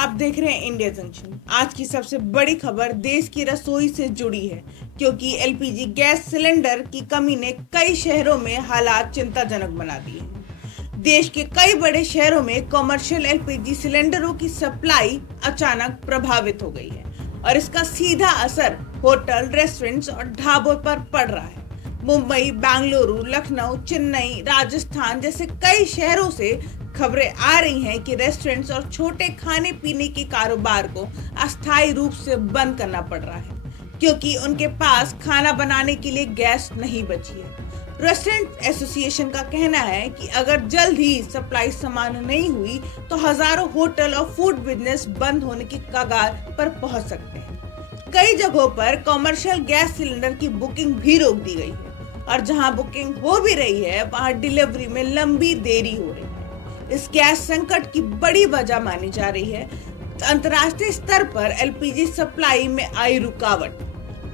आप देख रहे हैं इंडिया जंक्शन। आज की सबसे बड़ी खबर देश की रसोई से जुड़ी है, क्योंकि एलपीजी गैस सिलेंडर की कमी ने कई शहरों में हालात चिंताजनक बना दिए हैं। देश के कई बड़े शहरों में कमर्शियल एलपीजी सिलेंडरों की सप्लाई अचानक प्रभावित हो गई है और इसका सीधा असर होटल, रेस्टोरेंट्स और ढाबों पर पड़ रहा है। मुंबई, बेंगलुरु, लखनऊ, चेन्नई, राजस्थान जैसे कई शहरों से खबरें आ रही हैं कि रेस्टोरेंट्स और छोटे खाने पीने के कारोबार को अस्थायी रूप से बंद करना पड़ रहा है, क्योंकि उनके पास खाना बनाने के लिए गैस नहीं बची है। रेस्टोरेंट एसोसिएशन का कहना है कि अगर जल्द ही सप्लाई समान नहीं हुई तो हजारों होटल और फूड बिजनेस बंद होने की कगार पर पहुंच सकते हैं। कई जगहों पर कमर्शियल गैस सिलेंडर की बुकिंग भी रोक दी गई है और जहां बुकिंग हो भी रही है वहां डिलीवरी में लंबी देरी हो रही है। इस गैस संकट की बड़ी वजह मानी जा रही है अंतर्राष्ट्रीय स्तर पर एलपीजी सप्लाई में आई रुकावट,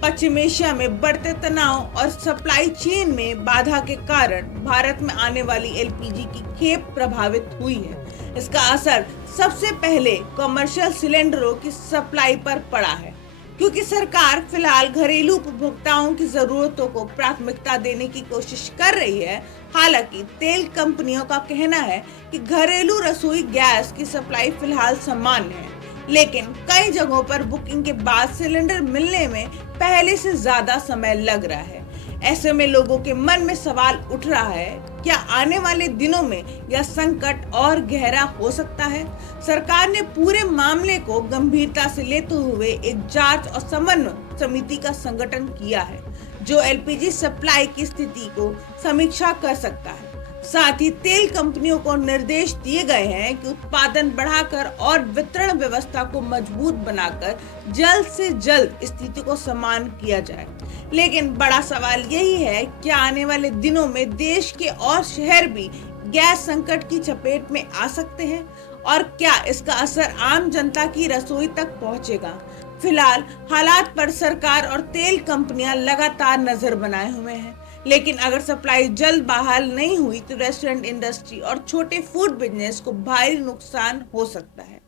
पश्चिम एशिया में बढ़ते तनाव और सप्लाई चेन में बाधा के कारण भारत में आने वाली एलपीजी की खेप प्रभावित हुई है। इसका असर सबसे पहले कमर्शियल सिलेंडरों की सप्लाई पर पड़ा है, क्योंकि सरकार फिलहाल घरेलू उपभोक्ताओं की जरूरतों को प्राथमिकता देने की कोशिश कर रही है। हालांकि तेल कंपनियों का कहना है कि घरेलू रसोई गैस की सप्लाई फिलहाल सामान्य है, लेकिन कई जगहों पर बुकिंग के बाद सिलेंडर मिलने में पहले से ज्यादा समय लग रहा है। ऐसे में लोगों के मन में सवाल उठ रहा है, क्या आने वाले दिनों में यह संकट और गहरा हो सकता है? सरकार ने पूरे मामले को गंभीरता से लेते हुए एक जांच और समन्वय समिति का संगठन किया है, जो एलपीजी सप्लाई की स्थिति को समीक्षा कर सकता है। साथ ही तेल कंपनियों को निर्देश दिए गए हैं कि उत्पादन बढ़ाकर और वितरण व्यवस्था को मजबूत बनाकर जल्द से जल्द स्थिति को समान किया जाए। लेकिन बड़ा सवाल यही है, क्या आने वाले दिनों में देश के और शहर भी गैस संकट की चपेट में आ सकते हैं और क्या इसका असर आम जनता की रसोई तक पहुंचेगा? फिलहाल हालात पर सरकार और तेल कंपनियां लगातार नजर बनाए हुए हैं, लेकिन अगर सप्लाई जल्द बहाल नहीं हुई तो रेस्टोरेंट इंडस्ट्री और छोटे फूड बिजनेस को भारी नुकसान हो सकता है।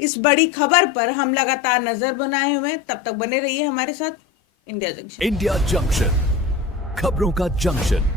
इस बड़ी खबर पर हम लगातार नजर बनाए हुए हैं। तब तक बने रहिए हमारे साथ। India junction. इंडिया जंक्शन, खबरों का जंक्शन।